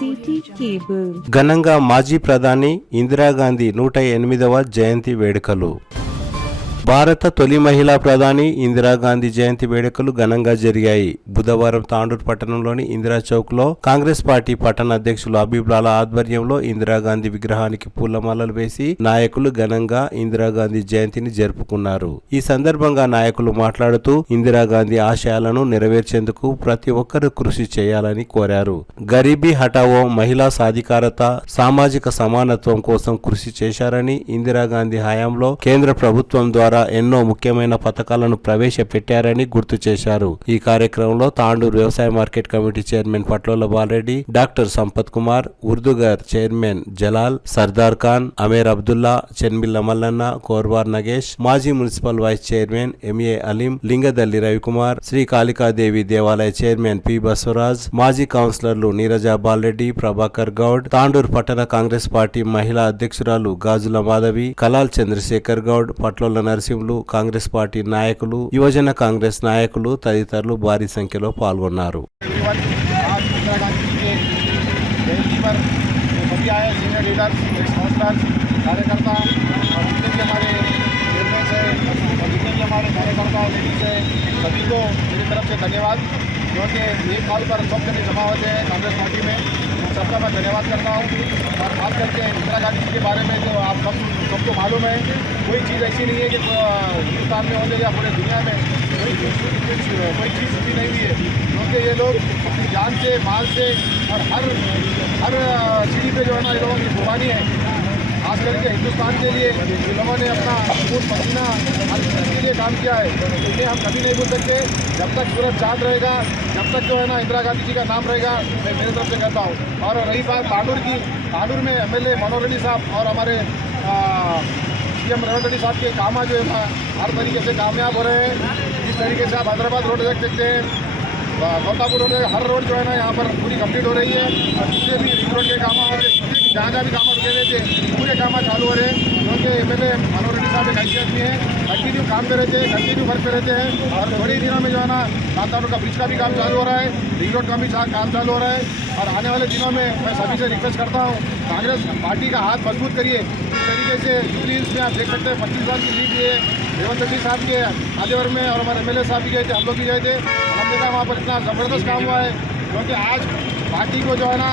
City cable ఘనంగా మాజీ ప్రధాని ఇందిరాగాంధీ 108వ జయంతి వేడుకలు. భారత తొలి మహిళా ప్రధాని ఇందిరాగాంధీ జయంతి వేడుకలు ఘనంగా జరిగాయి. బుధవారం తాండూరు పట్టణంలోని ఇందిరా చౌక్ లో కాంగ్రెస్ పార్టీ పట్టణ అధ్యక్షులు హబీబ్లాలా ఆధ్వర్యంలో ఇందిరాగాంధీ విగ్రహానికి పూలమాలలు వేసి నాయకులు ఘనంగా ఇందిరాగాంధీ జయంతిని జరుపుకున్నారు. ఈ సందర్భంగా నాయకులు మాట్లాడుతూ ఇందిరాగాంధీ ఆశయాలను నెరవేర్చేందుకు ప్రతి ఒక్కరూ కృషి చేయాలని కోరారు. గరీబీ హఠావో, మహిళా సాధికారత, సామాజిక సమానత్వం కోసం కృషి చేశారని, ఇందిరాగాంధీ హయాంలో కేంద్ర ప్రభుత్వం ద్వారా ఎన్నో ముఖ్యమైన పథకాలను ప్రవేశపెట్టారని గుర్తు చేశారు. ఈ కార్యక్రమంలో తాండూరు వ్యవసాయ market committee chairman Patlola Balareddy, doctor Sampath Kumar, Urdughar chairman Jalal, Sardar Khan, Ameer Abdullah, Chenmilla Mallanna, Korwar Nagesh, మాజీ municipal vice chairman MA Aleem, Lingadalli Ravikumar, Shri Kalikadevi దేవాలయ చైర్మన్ పి బసవరాజ్, మాజీ కౌన్సిలర్లు నీరజా బాలరెడ్డి, ప్రభాకర్ గౌడ్, తాండూరు పట్టణ కాంగ్రెస్ పార్టీ మహిళా అధ్యక్షురాలు గాజుల మాధవి, కలాల్ చంద్రశేఖర్ గౌడ్, పట్లోల నరసింహులు, కాంగ్రెస్ పార్టీ నాయకులు, యువజన కాంగ్రెస్ నాయకులు తదితరులు భారీ సంఖ్యలో పాల్గొన్నారు. धन्यवाद, क्योंकि एक साल पर सब जने जमा होते हैं कांग्रेस पार्टी में, सबका मैं धन्यवाद करता हूँ। और खास करके इंदिरा गांधी जी के बारे में जो आप सबको मालूम है, कोई चीज़ ऐसी नहीं है कि हिंदुस्तान में होने या पूरे दुनिया में कोई चीज़ छुपी नहीं हुई है, क्योंकि ये लोग अपनी जान से, माल से और हर सीढ़ी पे जो है ना ये लोगों की कुर्बानी है। खास करके हिंदुस्तान के लिए इन लोगों ने अपना खून पसीना हर चीज़ के लिए काम किया है, इसलिए हम कभी नहीं भूल सकते। जब तक सूरज चाँद रहेगा, जब तक जो है ना इंदिरा गांधी जी का नाम रहेगा, मैं मेरी तरफ से कहता हूँ। और रही बात तांडूर में एमएलए मनोहर रेड्डी साहब और हमारे सीएम रेवंत रेड्डी साहब के काम जो है ना हर तरीके से कामयाब हो रहे हैं। जिस तरीके से आप हैदराबाद रोड देख सकते हैं, गौतापुर रोड, हर रोड जो है ना यहाँ पर पूरी कंप्लीट हो रही है। और जितने भी रिंग रोड के काम हो रहे हैं, जहाँ जहाँ भी काम रुके हुए थे पूरे काम चालू हो रहे हैं, क्योंकि एमएलए मनोहर रेड्डी साहब एक ऐसी आदमी है, कंटिन्यू काम पे रहते हैं, कंटिन्यू वर्क पे रहते हैं। और थोड़े ही दिनों में जो है ना तांडूर का ब्रिज का भी काम चालू हो रहा है, रिंग रोड का भी काम चालू हो रहा है। और आने वाले दिनों में मैं सभी से रिक्वेस्ट करता हूँ, कांग्रेस पार्टी का हाथ मजबूत करिए। इस तरीके से जुबली हिल्स में आप देख सकते हैं 25 साल की लीड है, रेवंत रेड्डी साहब के आदेवर में, और हमारे एमएलए साहब भी गए थे, हम लोग भी गए थे। हमने कहा वहाँ पर इतना ज़बरदस्त काम हुआ है, क्योंकि आज पार्टी को जो है ना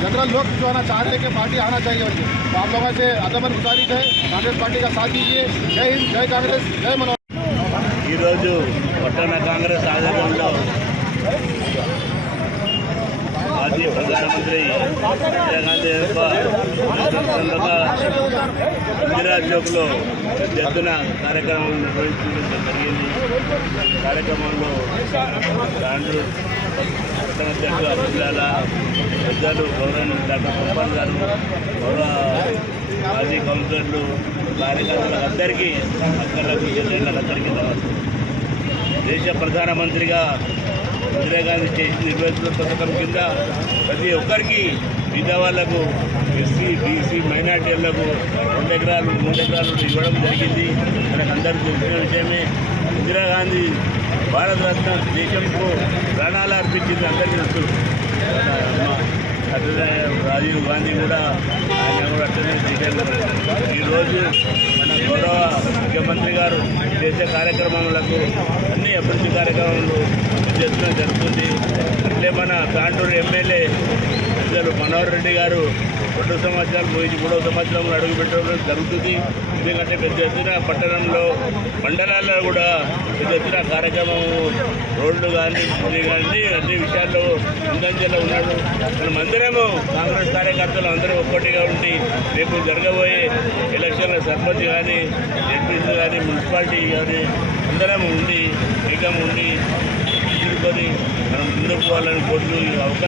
जनरल लोग जो है ना चाह रहे हैं कि पार्टी आना चाहिए उनकी। तो आप लोगों से अदमन गुजारिश है, कांग्रेस पार्टी का साथ दीजिए। जय हिंद, जय कांग्रेस, जय मनोहर। పట్టణ కాంగ్రెస్ ఆధ్వర్యంలో మాజీ ప్రధానమంత్రి ఇందిరాగాంధీ యొక్క ఇందిరా చౌక్లో ఎత్తున కార్యక్రమం నిర్వహించడం జరిగింది. కార్యక్రమంలో తాండూరు పట్టణ అధ్యక్షులు హబీబ్లాలా, పెద్దలు గౌరవ డాక్టర్ సంపత్ గారు, గౌరవ మాజీ కౌన్సిలర్లు, కార్యకర్తలకు అందరికీ, అక్కర్లకు చెల్లెళ్ళందరికీ దేశ ప్రధానమంత్రిగా ఇందిరాగాంధీ చేసి నిర్వహిస్తున్న పథకం కింద ప్రతి ఒక్కరికి పేదవాళ్లకు, ఎస్సీ, బీసీ, మైనార్టీలకు 2 ఎకరాలు 3 ఎకరాలు ఇవ్వడం జరిగింది. మనకు అందరికీ తెలిసిన విషయమే. ఇందిరాగాంధీ భారతరత్న దేశంకు ప్రాణాలు అర్పించింది, అందరికీ తెలుసు. అట్లనే రాజీవ్ గాంధీ కూడా, ఆయన కూడా అట్లనే దేశంలో. ఈరోజు మన గౌరవ ముఖ్యమంత్రి గారు చేసే కార్యక్రమాలకు, అన్ని అభివృద్ధి కార్యక్రమాలు చేస్తూ జరుగుతుంది. అట్లే మన తాండూరు ఎమ్మెల్యే మనోహర్ రెడ్డి గారు 2 సంవత్సరాలు పోయి 3వ సంవత్సరంలో అడుగుపెట్టడం జరుగుతుంది. ఎందుకంటే పెద్ద ఎత్తున పట్టణంలో, మండలాల్లో కూడా పెద్ద ఎత్తున కార్యక్రమం, రోడ్లు కానీ అన్ని విషయాల్లో ముందంజలో ఉన్నాడు. మనమందరము కాంగ్రెస్ కార్యకర్తలు అందరూ ఒక్కటిగా ఉండి రేపు జరగబోయే ఎలక్షన్ల సర్పంచ్ కానీ, ఎంపీలు కానీ, మున్సిపాలిటీ కానీ అందరం ఉండి ఏకం ఉండి ఎదుర్కొని మనం ముందుకు పోవాలని కోరుతూ అవకాశం.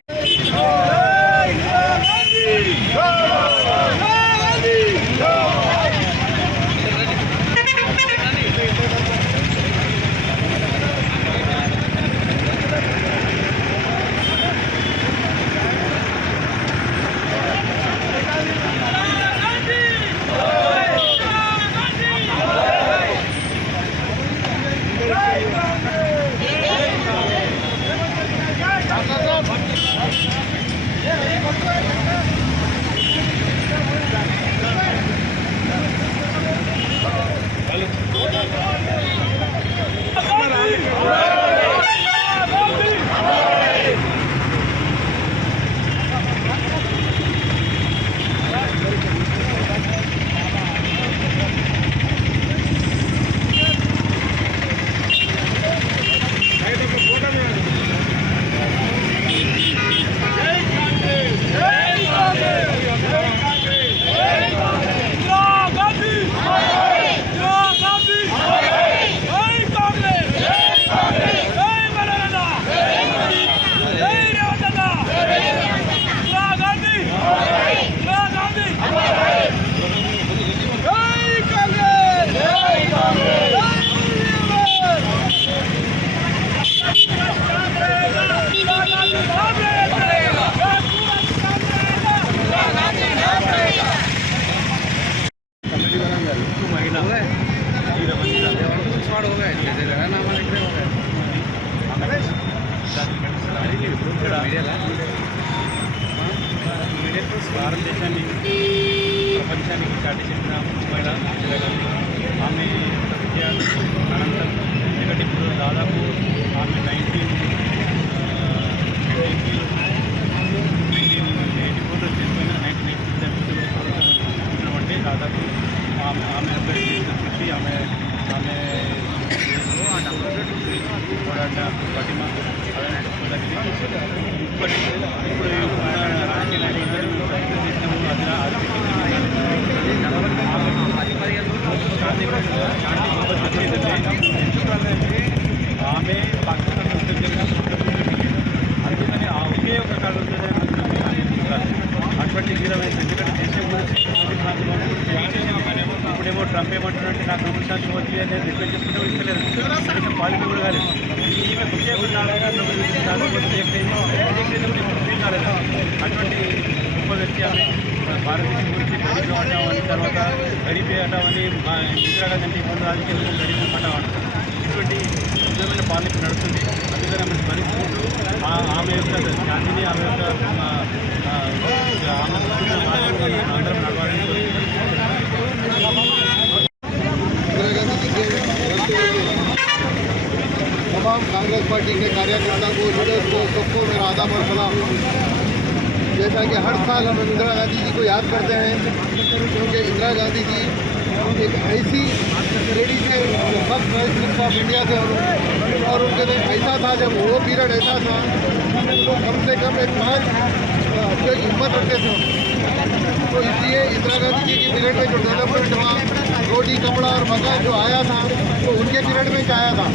భారతదేశాన్ని ప్రపంచానికి చాటి చెప్పిన మహిళ ఇందిరాగాంధీ. ఆమె విద్య అనంతరం ఎందుకంటే ఇప్పుడు దాదాపు ఆమె 1984లో చనిపోయిన 1986 అంటే దాదాపు ఆమె చేసిన కృషి ఆమె పోరాట పటిమ ఇప్పుడు రాజకీయ నాయకులు ఆమె పాకిస్తాన్ అందుకని ఆ ఒకే ఒక కాలంలో అటువంటి వీరమైన ఎందుకంటే దేశం గురించి ఇప్పుడేమో ట్రంప్ ఏమంటున్నారంటే నాకు నోబెల్ శాంతి వచ్చి అనేది రిక్వెస్ట్ చేసుకుంటే ఇస్తలేదు దేశం పాలిటీ కూడా కాలేదు ఈమె ఒకే ఒక అటువంటి గొప్ప వ్యక్తి ఆమె భారతదేశం గురించి గరీబ్ హటావని తర్వాత గరీబ్ హటావని ఇందిరాగాంధీ అంటే ఇప్పుడు రాజకీయాల్లో గరీబ్ హటావని ఇటువంటి నిజమైన పాలన నడుస్తుంది. అందుకని ఆమె స్మరించుకుంటూ ఆమె యొక్క శాంతిని ఆమె యొక్క అందరం నడవాలని तमाम कांग्रेस पार्टी के कार्यकर्ता को, लीडर्स को, सबको मेरा आदाब और सलाम। जैसा कि हर साल हम इंदिरा गांधी जी को याद करते हैं, क्योंकि इंदिरा गांधी जी एक ऐसी लेडी थे जो first prime minister of India थे और उनके लिए ऐसा था, जब वो पीरियड ऐसा था तो कम से कम एक 5 जो हिम्मत रखते थे। तो इसलिए इंदिरा गांधी जी के पीरियड में जो डेवलपमेंट हुआ, रोटी कपड़ा और मकान जो आया था तो उनके पीरियड में क्या आया था।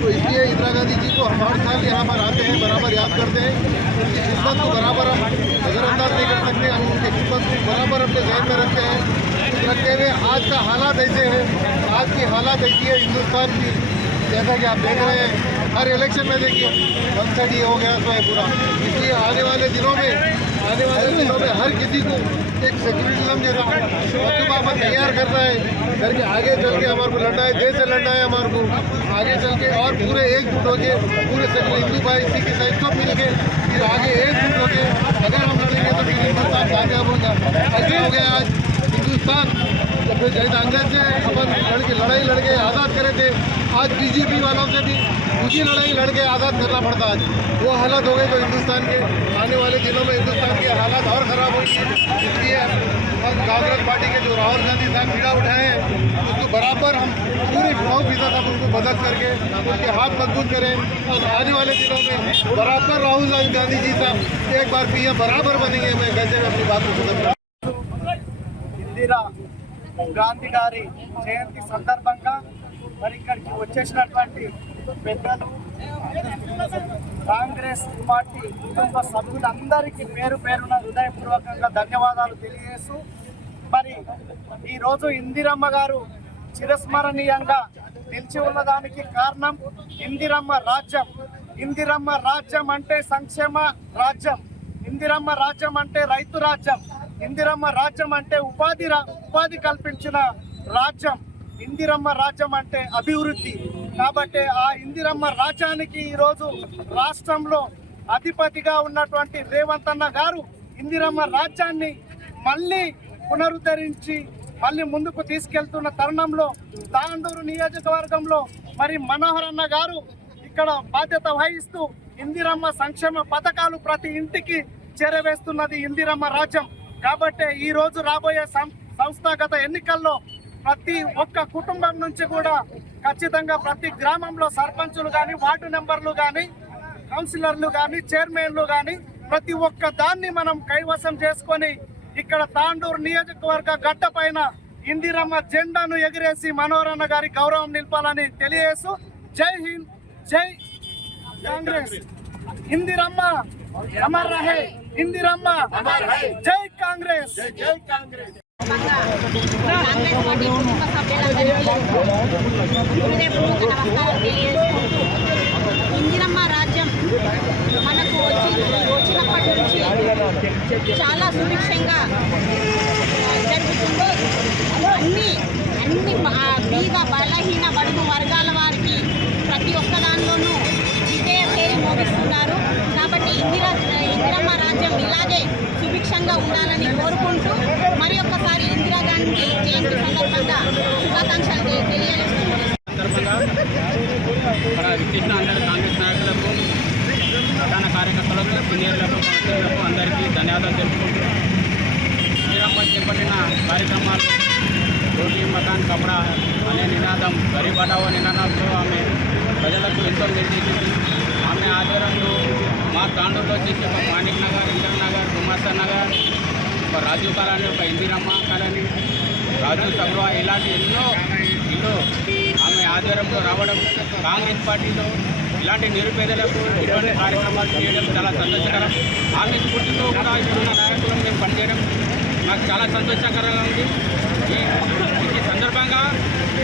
तो इसलिए इंदिरा गांधी जी को हम हर साल यहाँ पर आते हैं, बराबर याद करते हैं। उनकी खिदमत को बराबर हम नज़रअंदाज नहीं कर सकते, हम उनकी खिदमत को बराबर अपने जहन में रखते हैं। रखते हुए आज का हालात ऐसे हैं, आज की हालात ऐसी है हिंदुस्तान की, जैसा कि आप देख रहे हैं हर इलेक्शन में देखिए 130 हो गया तो है पूरा। इसलिए आने वाले दिनों में हर किसी को एक सेक्युलरिज्म जैसा मतुबा तैयार करना है, करके आगे चल के हमारे को लड़ना है, देश से लड़ना है हमारे को आगे चल के, और पूरे एकजुट होके पूरे सेक्युलर हिंदू भाई सिख ईसाई सब मिल के फिर आगे एकजुट होके अगर हम लड़ेंगे तो फिर हिंदुस्तान कामयाब होगा। ऐसे हो गया आज हिंदुस्तान, जब जैसे अंग्रेज से अपन लड़ाई लड़के आज़ाद करे थे, आज बीजेपी वालों से भी उसी लड़ाई लड़के आज़ाद करना पड़ता। आज वो हालात हो गए तो हिंदुस्तान के आने वाले दिनों में हिंदुस्तान के हालात और ख़राब होंगे। इसलिए हम कांग्रेस पार्टी के जो राहुल गांधी साहब पीड़ा उठाए हैं उसको बराबर हम पूरे 100% हम उनको मदद करके उनके हाथ मजबूत करें और आने वाले दिनों में बराबर राहुल गांधी जी साहब एक बार पीएम बराबर बनेंगे। मैं कैसे अपनी बात को खत्म करूँ। ఇందిరా గాంధీ గారి జయంతి సందర్భంగా మరి ఇక్కడికి వచ్చేసినటువంటి పెద్దలు, కాంగ్రెస్ పార్టీ కుటుంబ సభ్యులందరికీ పేరు పేరున హృదయపూర్వకంగా ధన్యవాదాలు తెలియజేస్తూ, మరి ఈరోజు ఇందిరమ్మ గారు చిరస్మరణీయంగా నిలిచి ఉన్నదానికి కారణం ఇందిరమ్మ రాజ్యం. ఇందిరమ్మ రాజ్యం అంటే సంక్షేమ రాజ్యం, ఇందిరమ్మ రాజ్యం అంటే రైతు రాజ్యం, ఇందిరమ్మ రాజ్యం అంటే ఉపాధి కల్పించిన రాజ్యం, ఇందిరమ్మ రాజ్యం అంటే అభివృద్ధి. కాబట్టి ఆ ఇందిరమ్మ రాజ్యానికి ఈరోజు రాష్ట్రంలో అధిపతిగా ఉన్నటువంటి రేవంత్ అన్న గారు ఇందిరమ్మ రాజ్యాన్ని మళ్ళీ పునరుద్ధరించి మళ్ళీ ముందుకు తీసుకెళ్తున్న తరుణంలో తాండూరు నియోజకవర్గంలో మరి మనోహర్ అన్న గారు ఇక్కడ బాధ్యత వహిస్తూ ఇందిరమ్మ సంక్షేమ పథకాలు ప్రతి ఇంటికి చేరవేస్తున్నది ఇందిరమ్మ రాజ్యం. కాబట్టి ఈ రోజు రాబోయే సంస్థాగత ఎన్నికల్లో ప్రతి ఒక్క కుటుంబం నుంచి కూడా ఖచ్చితంగా ప్రతి గ్రామంలో సర్పంచులు కానీ, వార్డు మెంబర్లు కానీ, కౌన్సిలర్లు కానీ, చైర్మన్లు కానీ ప్రతి ఒక్క దాన్ని మనం కైవసం చేసుకొని ఇక్కడ తాండూరు నియోజకవర్గ గడ్డ పైన ఇందిరమ్మ జెండాను ఎగిరేసి మనోహరన్న గారి గౌరవం నిలపాలని తెలియజేస్తూ జై హింద్, జై కాంగ్రెస్, ఇందిరమ్మ అమర్ రహే, ఇందిరమ్మ జై కాంగ్రెస్, జై కాంగ్రెస్. కాంగ్రెస్ పార్టీ కుటుంబ సభ్యులందరికీ హృదయపూర్వక నమస్కారం తెలియజేసుకుంటూ, ఇందిరమ్మ రాజ్యం మనకు వచ్చినప్పటి నుంచి చాలా సుభిక్షంగా జరుగుతుంది. అన్ని బీద బలహీన బడుగు వర్గాల వారికి ప్రతి ఒక్క దానిలోనూ విజయ పేరు మోగిస్తున్నారు. కాబట్టి ఇందిరమ్మ రాజ్యం ఇలాగే సుభిక్షంగా ఆరోగ్యంగా ఉండాలని కోరుకుంటూ మరి ఒక్కసారి ఇందిరాగాంధీ జయంతి సందర్భంగా శుభాకాంక్షలు తెలియజేస్తున్నాను. సందర్భంగా ఇక్కడ విచ్చేసిన అందరి కాంగ్రెస్ నాయకులకు, ప్రధాన కార్యకర్తలకు, సీనియర్లకు, కౌన్సిలర్లకు అందరికీ ధన్యవాదాలు తెలుపుకుంటూ ఇందిరమ్మ చేపట్టిన కార్యక్రమాలు రోటీ మకాన్ కపడా అనే నినాదం, గరీబ్ హఠావో నినాదంతో ఆమె ప్రజలకు ఎంతో నిర్దేశించింది. ఆమె ఆధ్వర్యంలో మా తాండూరులో చేసే ఒక మాణిక్ నగర్, ఇంద్రనగర్, గుమాస్తా నగర్, ఒక రాజీవ్ కాలనీ, ఒక ఇందిరమ్మ కాలనీ, రాజు సగ్రవా ఇలాంటి ఎన్నో ఇల్లు ఆమె ఆధ్వర్యంలో రావడం, కాంగ్రెస్ పార్టీలో ఇలాంటి నిరుపేదలకు ఇటువంటి కార్యక్రమాలు చేయడం చాలా సంతోషకరం. ఆమె స్ఫూర్తితో కూడా ఇప్పుడున్న నాయకులను మేము పనిచేయడం నాకు చాలా సంతోషకరంగా ఉంది. ఈ సందర్భంగా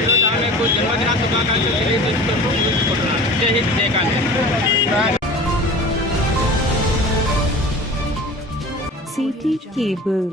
ఈరోజు ఆమెకు జన్మదిన శుభాకాంక్షలు తెలియజేసుకుంటూ ముగించుకుంటున్నాను. జై హింద్, జై కాంగ్రెస్. CT Cable